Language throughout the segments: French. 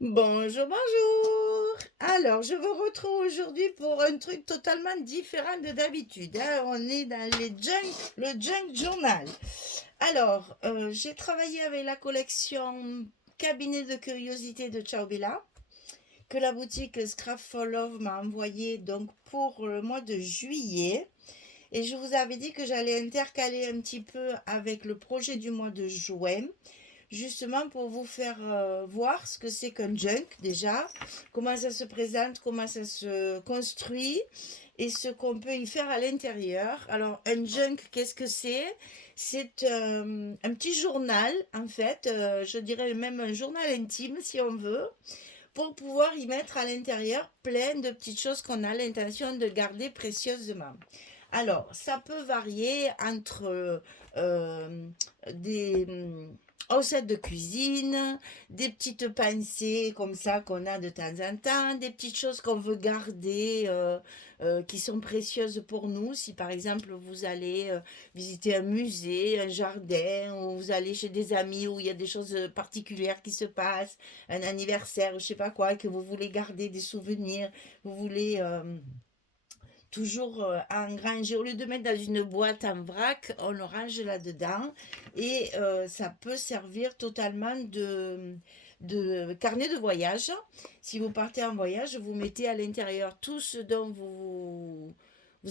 Bonjour, bonjour. Alors, je vous retrouve aujourd'hui pour un truc totalement différent de d'habitude, hein. On est dans le junk journal. Alors, j'ai travaillé avec la collection Cabinet de curiosité de Ciao Bella, que la boutique Scrap for Love m'a envoyé donc pour le mois de juillet. Et je vous avais dit que j'allais intercaler un petit peu avec le projet du mois de juin, justement pour vous faire voir ce que c'est qu'un junk déjà, comment ça se présente, comment ça se construit et ce qu'on peut y faire à l'intérieur. Alors un junk, qu'est-ce que c'est? C'est un petit journal, en fait, je dirais même un journal intime si on veut, pour pouvoir y mettre à l'intérieur plein de petites choses qu'on a l'intention de garder précieusement. Alors, ça peut varier entre des recettes de cuisine, des petites pensées comme ça qu'on a de temps en temps, des petites choses qu'on veut garder qui sont précieuses pour nous. Si par exemple vous allez visiter un musée, un jardin, ou vous allez chez des amis où il y a des choses particulières qui se passent, un anniversaire, je sais pas quoi, que vous voulez garder des souvenirs, vous voulez toujours engranger, au lieu de mettre dans une boîte en vrac, on le range là-dedans et ça peut servir totalement de carnet de voyage. Si vous partez en voyage, vous mettez à l'intérieur tout ce dont vous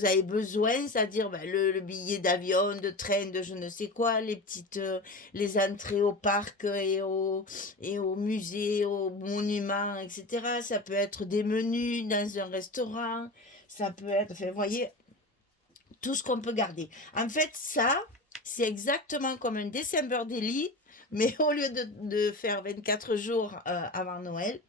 avez besoin, c'est-à-dire ben, le billet d'avion, de train, de je ne sais quoi, les entrées au parc et au musée, aux monuments, etc. Ça peut être des menus dans un restaurant, ça peut être, enfin, vous voyez, tout ce qu'on peut garder. En fait, ça, c'est exactement comme un December Daily, mais au lieu de faire 24 jours avant Noël,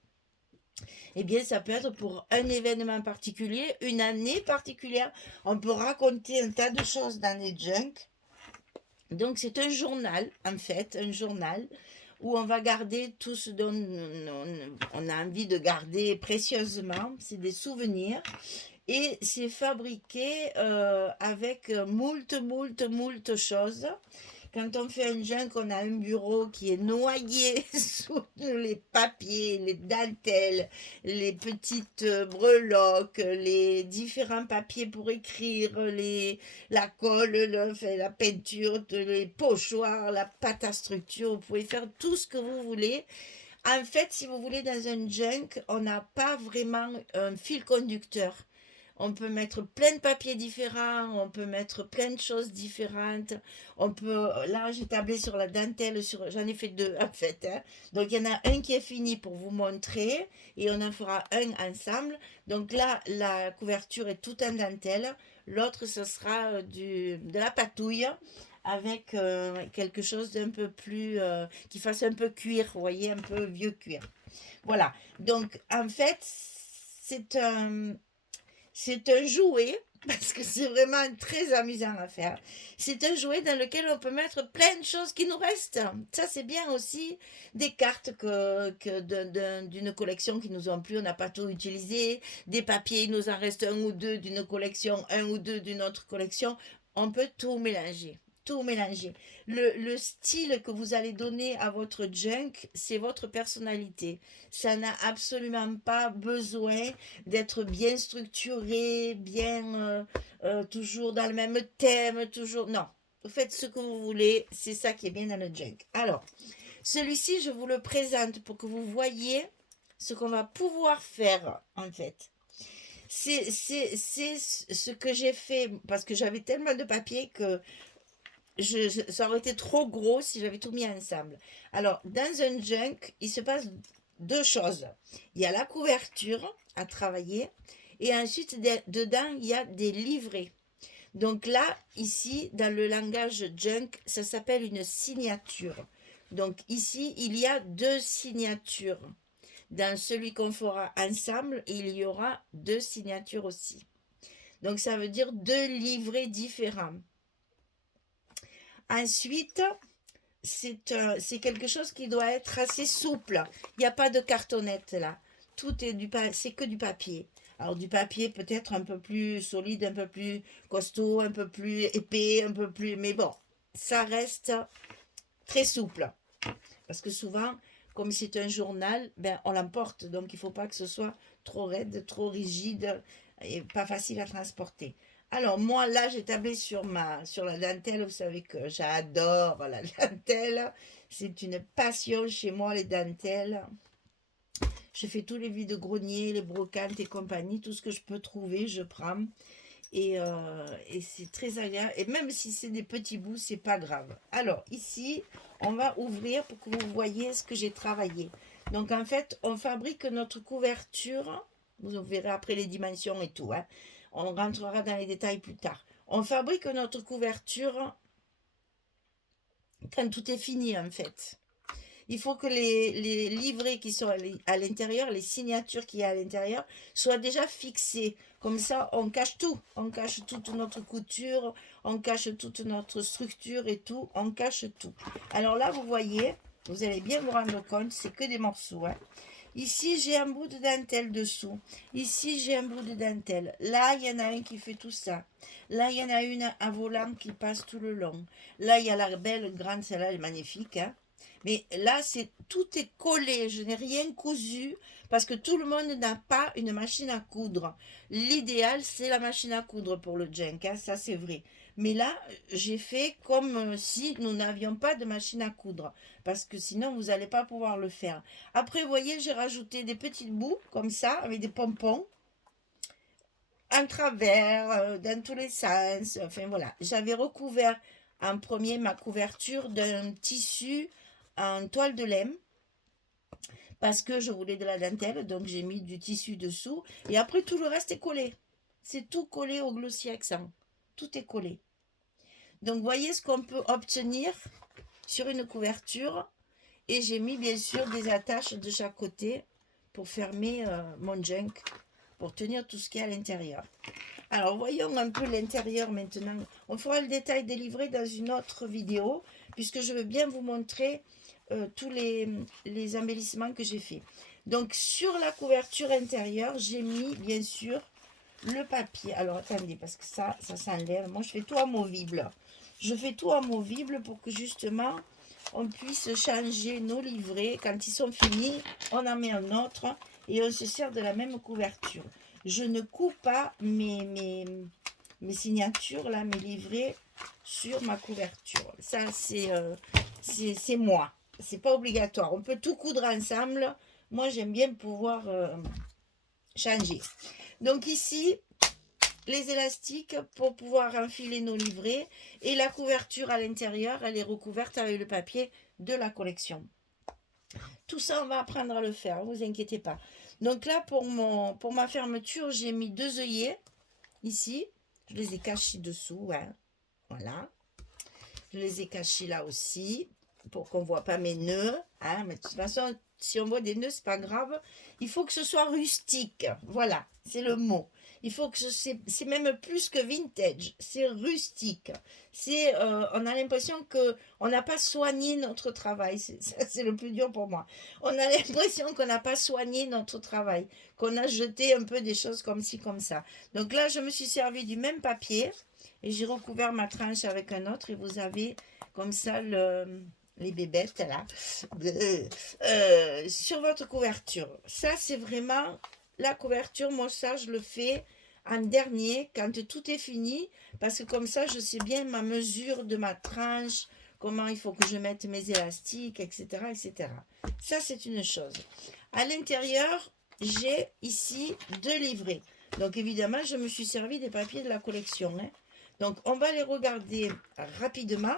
eh bien, ça peut être pour un événement particulier, une année particulière. On peut raconter un tas de choses dans les junks. Donc, c'est un journal, en fait, un journal où on va garder tout ce dont on a envie de garder précieusement. C'est des souvenirs. Et c'est fabriqué avec moult choses. Quand on fait un junk, on a un bureau qui est noyé sous les papiers, les dentelles, les petites breloques, les différents papiers pour écrire, la colle, enfin, la peinture, les pochoirs, la pâte à structure. Vous pouvez faire tout ce que vous voulez. En fait, si vous voulez, dans un junk, on n'a pas vraiment un fil conducteur. On peut mettre plein de papiers différents, on peut mettre plein de choses différentes. On peut, là, j'ai tablé sur la dentelle, j'en ai fait deux en fait, hein. Donc, il y en a un qui est fini pour vous montrer et on en fera un ensemble. Donc là, la couverture est toute en dentelle. L'autre, ce sera de la patouille avec quelque chose d'un peu plus, qui fasse un peu cuir, vous voyez, un peu vieux cuir. Voilà. Donc, en fait, c'est un, c'est un jouet, parce que c'est vraiment très amusant à faire. C'est un jouet dans lequel on peut mettre plein de choses qui nous restent. Ça, c'est bien aussi des cartes d'une collection qui nous ont plu, on n'a pas tout utilisé. Des papiers, il nous en reste un ou deux d'une collection, un ou deux d'une autre collection. On peut tout mélanger. Tout mélanger. Le style que vous allez donner à votre junk, c'est votre personnalité. Ça n'a absolument pas besoin d'être bien structuré, bien toujours dans le même thème, toujours. Non, vous faites ce que vous voulez, c'est ça qui est bien dans le junk. Alors, celui-ci, je vous le présente pour que vous voyez ce qu'on va pouvoir faire en fait. C'est ce que j'ai fait parce que j'avais tellement de papier que ça aurait été trop gros si j'avais tout mis ensemble. Alors, dans un junk, il se passe deux choses. Il y a la couverture à travailler et ensuite, dedans, il y a des livrets. Donc là, ici, dans le langage junk, ça s'appelle une signature. Donc ici, il y a deux signatures. Dans celui qu'on fera ensemble, il y aura deux signatures aussi. Donc ça veut dire deux livrets différents. Ensuite, c'est quelque chose qui doit être assez souple. Il n'y a pas de cartonnette là. Tout est c'est que du papier. Alors du papier peut-être un peu plus solide, un peu plus costaud, un peu plus épais, un peu plus... Mais bon, ça reste très souple. Parce que souvent, comme c'est un journal, ben, on l'emporte. Donc, il ne faut pas que ce soit trop raide, trop rigide et pas facile à transporter. Alors, moi, là, j'ai tablé sur la dentelle. Vous savez que j'adore la dentelle. C'est une passion chez moi, les dentelles. Je fais tous les vide-greniers, les brocantes et compagnie. Tout ce que je peux trouver, je prends. Et c'est très agréable. Et même si c'est des petits bouts, c'est pas grave. Alors, ici, on va ouvrir pour que vous voyez ce que j'ai travaillé. Donc, en fait, on fabrique notre couverture. Vous verrez après les dimensions et tout, hein. On rentrera dans les détails plus tard. On fabrique notre couverture quand tout est fini, en fait. Il faut que les livrets qui sont à l'intérieur, les signatures qu'il y a à l'intérieur, soient déjà fixées. Comme ça, on cache tout. On cache toute notre couture, on cache toute notre structure et tout. On cache tout. Alors là, vous voyez, vous allez bien vous rendre compte, c'est que des morceaux, hein. Ici, j'ai un bout de dentelle dessous. Ici, j'ai un bout de dentelle. Là, il y en a un qui fait tout ça. Là, il y en a une à volant qui passe tout le long. Là, il y a la belle grande, celle-là, elle est magnifique, hein. Mais là, tout est collé. Je n'ai rien cousu parce que tout le monde n'a pas une machine à coudre. L'idéal, c'est la machine à coudre pour le junk, hein, ça c'est vrai. Mais là, j'ai fait comme si nous n'avions pas de machine à coudre parce que sinon, vous n'allez pas pouvoir le faire. Après, vous voyez, j'ai rajouté des petites bouts comme ça avec des pompons en travers, dans tous les sens. Enfin voilà, j'avais recouvert en premier ma couverture d'un tissu en toile de laine parce que je voulais de la dentelle, donc j'ai mis du tissu dessous et après tout le reste est collé. C'est tout collé au glossier accent. Tout est collé. Donc voyez ce qu'on peut obtenir sur une couverture et j'ai mis bien sûr des attaches de chaque côté pour fermer mon junk, pour tenir tout ce qu'il y a à l'intérieur. Alors voyons un peu l'intérieur maintenant. On fera le détail des livrets dans une autre vidéo puisque je veux bien vous montrer tous les embellissements que j'ai fait. Donc sur la couverture intérieure, j'ai mis bien sûr le papier. Alors attendez, parce que ça s'enlève. Moi je fais tout amovible. Je fais tout amovible pour que justement on puisse changer nos livrets. Quand ils sont finis, on en met un autre et on se sert de la même couverture. Je ne coupe pas mes signatures, là, mes livrets sur ma couverture. Ça, c'est moi. C'est pas obligatoire. On peut tout coudre ensemble. Moi, j'aime bien pouvoir changer. Donc ici, les élastiques pour pouvoir enfiler nos livrets. Et la couverture à l'intérieur, elle est recouverte avec le papier de la collection. Tout ça, on va apprendre à le faire, ne vous inquiétez pas. Donc là, pour ma fermeture, j'ai mis 2 œillets ici. Je les ai cachés dessous, hein. Voilà. Je les ai cachés là aussi pour qu'on ne voit pas mes nœuds, hein. Mais de toute façon, si on voit des nœuds, c'est pas grave. Il faut que ce soit rustique. Voilà, c'est le mot. Il faut que c'est même plus que vintage, c'est rustique. On a l'impression que on n'a pas soigné notre travail. C'est le plus dur pour moi. On a l'impression qu'on n'a pas soigné notre travail, qu'on a jeté un peu des choses comme ci, comme ça. Donc là, je me suis servi du même papier et j'ai recouvert ma tranche avec un autre et vous avez comme ça les bébêtes là sur votre couverture. Ça, c'est vraiment la couverture. Moi, ça, je le fais en dernier quand tout est fini parce que comme ça, je sais bien ma mesure de ma tranche, comment il faut que je mette mes élastiques, etc. etc. Ça, c'est une chose. À l'intérieur, j'ai ici 2 livrets. Donc, évidemment, je me suis servi des papiers de la collection, hein. Donc, on va les regarder rapidement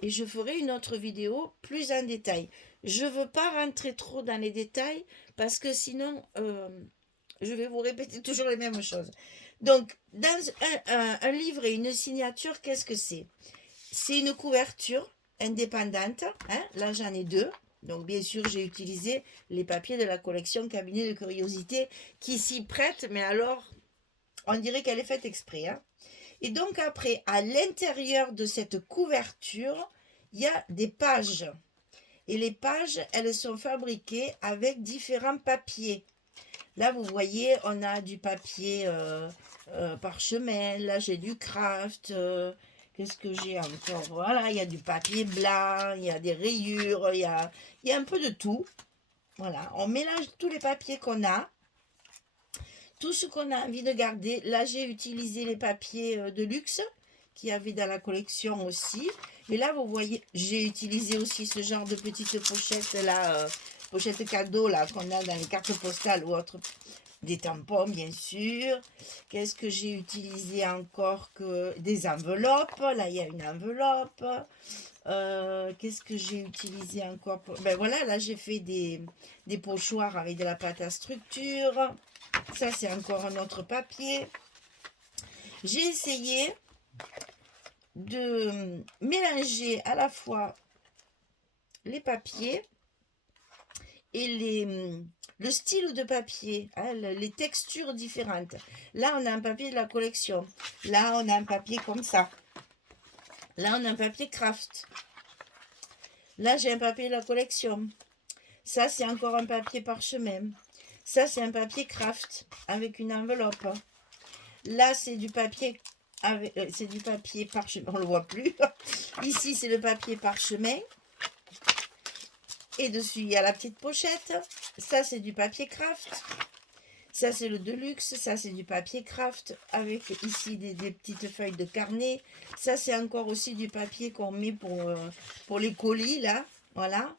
et je ferai une autre vidéo plus en détail. Je ne veux pas rentrer trop dans les détails parce que sinon, je vais vous répéter toujours les mêmes choses. Donc, dans un livre et une signature, qu'est-ce que c'est? C'est une couverture indépendante, hein. Là, j'en ai 2. Donc, bien sûr, j'ai utilisé les papiers de la collection Cabinet de Curiosité qui s'y prêtent, mais alors, on dirait qu'elle est faite exprès, hein. Et donc après, à l'intérieur de cette couverture, il y a des pages. Et les pages, elles sont fabriquées avec différents papiers. Là, vous voyez, on a du papier parchemin. Là, j'ai du craft. Qu'est-ce que j'ai encore? Voilà, il y a du papier blanc, il y a des rayures, il y a un peu de tout. Voilà, on mélange tous les papiers qu'on a, tout ce qu'on a envie de garder. Là, j'ai utilisé les papiers de luxe qu'il y avait dans la collection aussi. Et là, vous voyez, j'ai utilisé aussi ce genre de petite pochette là, pochette cadeau là qu'on a dans les cartes postales ou autres. Des tampons, bien sûr. Qu'est-ce que j'ai utilisé encore que des enveloppes? Là, il y a une enveloppe. Qu'est-ce que j'ai utilisé encore Ben voilà, là, j'ai fait des pochoirs avec de la pâte à structure. Ça, c'est encore un autre papier. J'ai essayé de mélanger à la fois les papiers et le style de papier, hein, les textures différentes. Là, on a un papier de la collection. Là, on a un papier comme ça. Là, on a un papier craft. Là, j'ai un papier de la collection. Ça, c'est encore un papier parchemin. Ça, c'est un papier craft avec une enveloppe. Là, c'est du papier c'est du papier parchemin. On ne le voit plus. Ici, c'est le papier parchemin. Et dessus, il y a la petite pochette. Ça, c'est du papier craft. Ça, c'est le Deluxe. Ça, c'est du papier craft avec ici des petites feuilles de carnet. Ça, c'est encore aussi du papier qu'on met pour les colis, là. Voilà.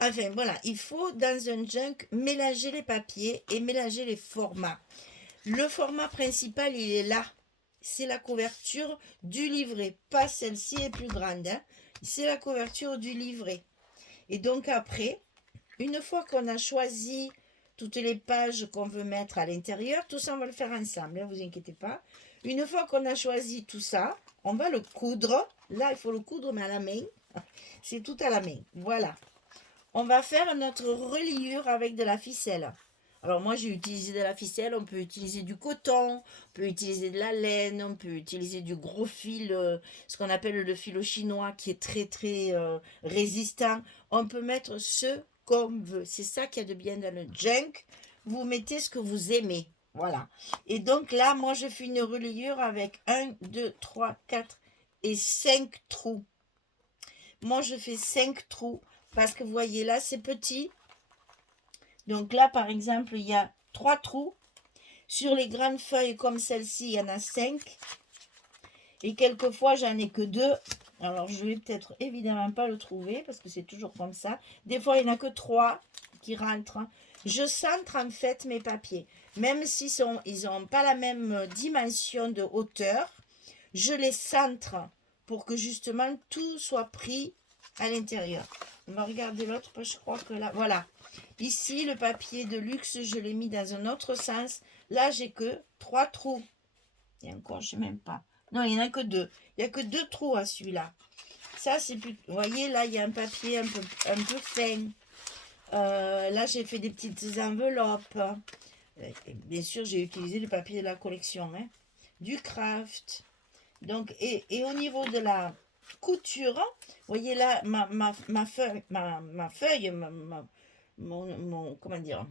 Enfin, voilà. Il faut, dans un junk, mélanger les papiers et mélanger les formats. Le format principal, il est là. C'est la couverture du livret. Pas celle-ci est plus grande. Hein. C'est la couverture du livret. Et donc après, une fois qu'on a choisi toutes les pages qu'on veut mettre à l'intérieur, tout ça on va le faire ensemble, ne vous inquiétez pas. Une fois qu'on a choisi tout ça, on va le coudre. Là, il faut le coudre, mais à la main. C'est tout à la main. Voilà. On va faire notre reliure avec de la ficelle. Alors moi, j'ai utilisé de la ficelle. On peut utiliser du coton, on peut utiliser de la laine, on peut utiliser du gros fil, ce qu'on appelle le fil chinois, qui est très, très résistant. On peut mettre ce qu'on veut. C'est ça qu'il y a de bien dans le junk. Vous mettez ce que vous aimez. Voilà. Et donc là, moi, je fais une reliure avec 1, 2, 3, 4 et 5 trous. Moi, je fais 5 trous parce que vous voyez là, c'est petit. Donc là, par exemple, il y a 3 trous. Sur les grandes feuilles comme celle-ci, il y en a 5. Et quelquefois, j'en ai que 2. Alors, je vais peut-être évidemment pas le trouver parce que c'est toujours comme ça. Des fois, il n'y en a que 3 qui rentrent. Je centre en fait mes papiers. Même s'ils n'ont pas la même dimension de hauteur, je les centre pour que justement tout soit pris à l'intérieur. On va regarder l'autre parce que je crois que là, voilà. Ici, le papier de luxe, je l'ai mis dans un autre sens. Là, j'ai que 3 trous. Et encore, je ne sais même pas. Non, il n'y en a que 2. Il n'y a que 2 trous à celui-là. Ça, c'est plus... Vous voyez, là, il y a un papier un peu fin. Là, j'ai fait des petites enveloppes. Bien sûr, j'ai utilisé le papier de la collection. Hein. Du craft. Donc, et au niveau de la couture, vous voyez là, ma feuille, comment dire,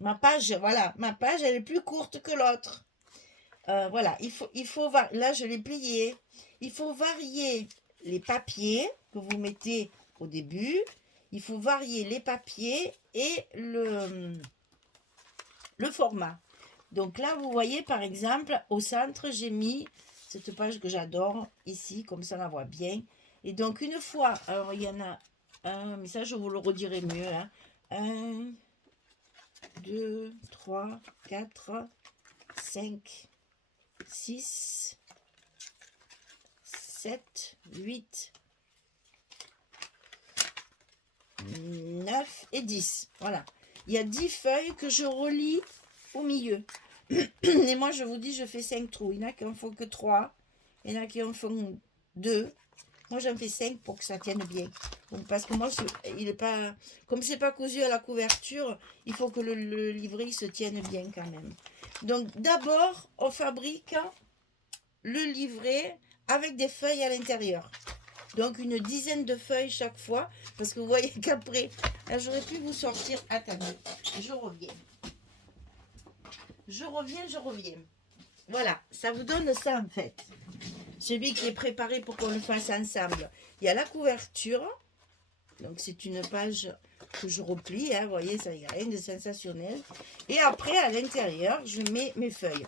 ma page, voilà, ma page, elle est plus courte que l'autre. Voilà, il faut là, je l'ai plié. Il faut varier les papiers que vous mettez au début. Il faut varier les papiers et le format. Donc là, vous voyez, par exemple, au centre, j'ai mis cette page que j'adore, ici, comme ça, on la voit bien. Et donc, une fois, alors, il y en a un, mais ça, je vous le redirai mieux. Hein. 1, 2, 3, 4, 5, 6, 7, 8, 9 et 10. Voilà. Il y a 10 feuilles que je relie au milieu. Et moi, je vous dis, je fais 5 trous. Il y en a qui en font que 3. Il y en a qui en font 2. Moi, j'en fais 5 pour que ça tienne bien. Donc, parce que moi, il est pas... Comme c'est pas cousu à la couverture, il faut que le livret se tienne bien quand même. Donc, d'abord, on fabrique le livret avec des feuilles à l'intérieur. Donc, une dizaine de feuilles chaque fois. Parce que vous voyez qu'après, j'aurais pu vous sortir... Attendez, je reviens. Je reviens. Voilà, ça vous donne ça en fait. celui qui est préparé pour qu'on le fasse ensemble. Il y a la couverture. Donc, c'est une page que je replie. Hein, vous voyez, ça, il n'y a rien de sensationnel. Et après, à l'intérieur, je mets mes feuilles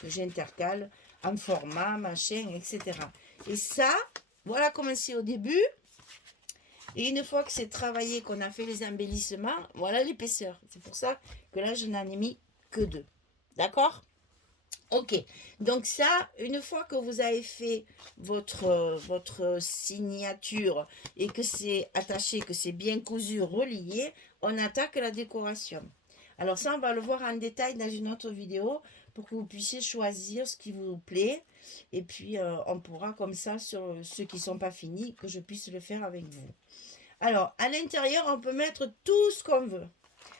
que j'intercale en format, machin, etc. Et ça, voilà comment c'est au début. Et une fois que c'est travaillé, qu'on a fait les embellissements, voilà l'épaisseur. C'est pour ça que là, je n'en ai mis que 2. D'accord? Ok. Donc ça, une fois que vous avez fait votre signature et que c'est attaché, que c'est bien cousu, relié, on attaque la décoration. Alors ça, on va le voir en détail dans une autre vidéo pour que vous puissiez choisir ce qui vous plaît. Et puis, on pourra comme ça, sur ceux qui ne sont pas finis, que je puisse le faire avec vous. Alors, à l'intérieur, on peut mettre tout ce qu'on veut.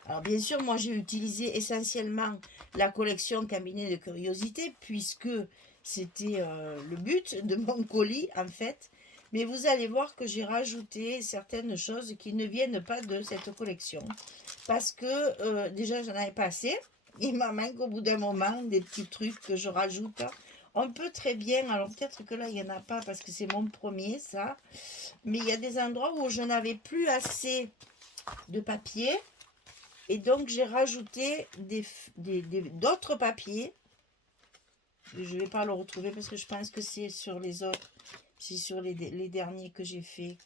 Alors, bien sûr, moi, j'ai utilisé essentiellement la collection Cabinet de curiosité, puisque c'était le but de mon colis, en fait. Mais vous allez voir que j'ai rajouté certaines choses qui ne viennent pas de cette collection. Parce que, déjà, j'en avais pas assez. Il m'en manque au bout d'un moment des petits trucs que je rajoute. On peut très bien, alors peut-être que là, il n'y en a pas parce que c'est mon premier, ça. Mais il y a des endroits où je n'avais plus assez de papier. Et donc, j'ai rajouté d'autres papiers. Je ne vais pas le retrouver parce que je pense que c'est sur les autres. C'est sur les derniers que j'ai fait.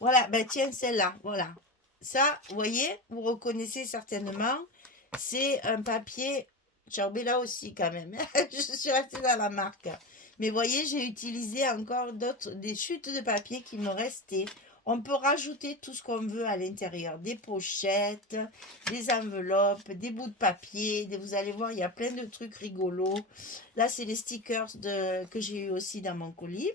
Voilà, ben tiens, celle-là, voilà. Ça, vous voyez, vous reconnaissez certainement. C'est un papier. Ciao, là aussi quand même. Je suis restée dans la marque. Mais vous voyez, j'ai utilisé encore des chutes de papier qui me restaient. On peut rajouter tout ce qu'on veut à l'intérieur. Des pochettes, des enveloppes, des bouts de papier. Vous allez voir, il y a plein de trucs rigolos. Là, c'est les stickers que j'ai eu aussi dans mon colis.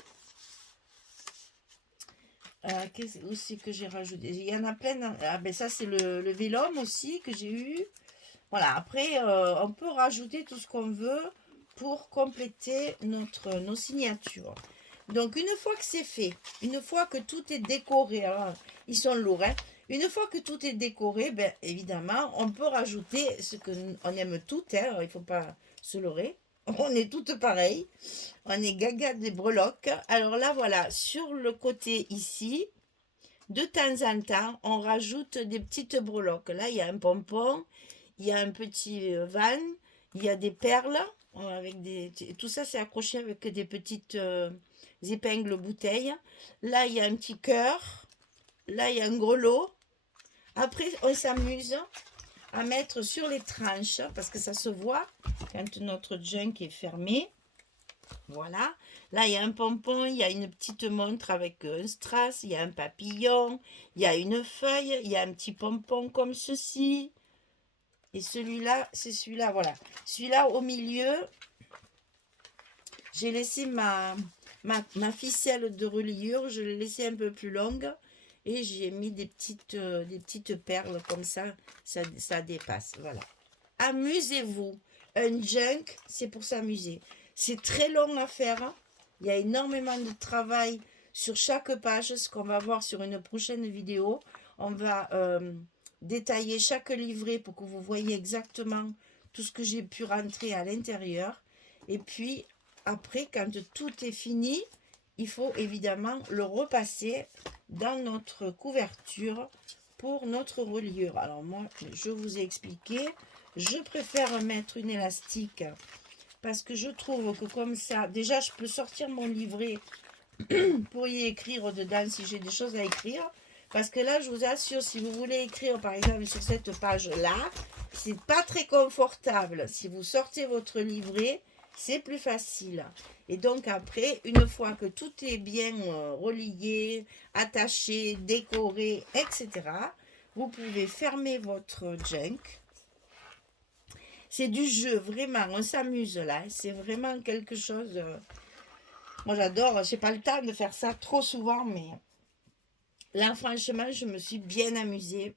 Où c'est que j'ai rajouté? Il y en a plein. Ah ben ça, c'est le vélum aussi que j'ai eu. Voilà, après, on peut rajouter tout ce qu'on veut pour compléter nos signatures. Donc, une fois que c'est fait, une fois que tout est décoré, alors, ils sont lourds, hein. Une fois que tout est décoré, ben, évidemment, on peut rajouter ce qu'on aime toutes, hein, il ne faut pas se leurrer. On est toutes pareilles. On est gaga des breloques. Alors là, voilà, sur le côté ici, de temps en temps, on rajoute des petites breloques. Là, il y a un pompon, il y a un petit van, il y a des perles, avec tout ça, c'est accroché avec des petites épingles bouteilles. Là, il y a un petit cœur. Là, il y a un grelot. Après, on s'amuse à mettre sur les tranches, parce que ça se voit quand notre junk est fermé. Voilà. Là, il y a un pompon, il y a une petite montre avec un strass, il y a un papillon, il y a une feuille, il y a un petit pompon comme ceci. Et celui-là, c'est celui-là, voilà. Celui-là, au milieu, j'ai laissé ma ficelle de reliure, je l'ai laissée un peu plus longue. Et j'ai mis des petites perles comme ça dépasse. Voilà. Amusez-vous. Un junk, c'est pour s'amuser. C'est très long à faire. Hein. Il y a énormément de travail sur chaque page, ce qu'on va voir sur une prochaine vidéo. On va détailler chaque livret pour que vous voyez exactement tout ce que j'ai pu rentrer à l'intérieur. Et puis, après, quand tout est fini, il faut évidemment le repasser dans notre couverture pour notre reliure. Alors moi, je vous ai expliqué, je préfère mettre une élastique parce que je trouve que comme ça, déjà je peux sortir mon livret pour y écrire dedans si j'ai des choses à écrire. Parce que là, je vous assure, si vous voulez écrire par exemple sur cette page-là, c'est pas très confortable. Si vous sortez votre livret, c'est plus facile. Et donc après, une fois que tout est bien relié, attaché, décoré, etc., vous pouvez fermer votre junk. C'est du jeu, vraiment, on s'amuse là. C'est vraiment quelque chose... moi j'adore, j'ai pas le temps de faire ça trop souvent, mais là franchement, je me suis bien amusée.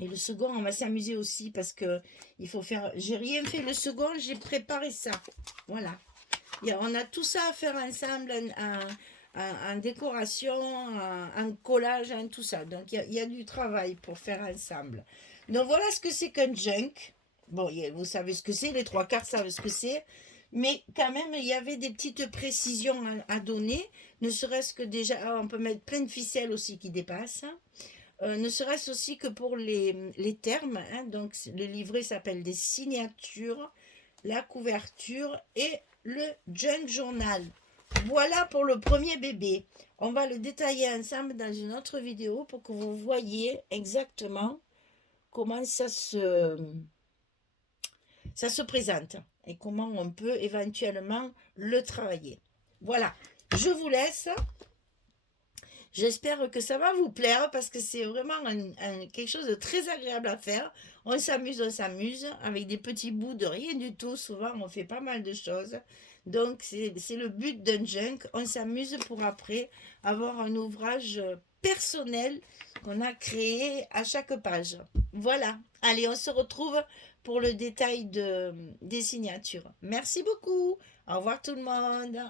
Et le second, on va s'amuser aussi parce que il faut faire... J'ai rien fait le second, j'ai préparé ça. Voilà. On a tout ça à faire ensemble en décoration, en collage, en tout ça. Donc, il y a du travail pour faire ensemble. Donc, voilà ce que c'est qu'un junk. Bon, vous savez ce que c'est, les trois quarts savent ce que c'est. Mais quand même, il y avait des petites précisions à donner, ne serait-ce que déjà, on peut mettre plein de ficelles aussi qui dépassent, hein. Ne serait-ce aussi que pour les termes, hein. Donc le livret s'appelle des signatures, la couverture et le junk journal. Voilà pour le premier bébé. On va le détailler ensemble dans une autre vidéo pour que vous voyez exactement comment ça se présente et comment on peut éventuellement le travailler. Voilà, je vous laisse. J'espère que ça va vous plaire parce que c'est vraiment quelque chose de très agréable à faire. On s'amuse avec des petits bouts de rien du tout. Souvent, on fait pas mal de choses. Donc, c'est le but d'un junk. On s'amuse pour après avoir un ouvrage personnel qu'on a créé à chaque page. Voilà. Allez, on se retrouve pour le détail des signatures. Merci beaucoup. Au revoir tout le monde.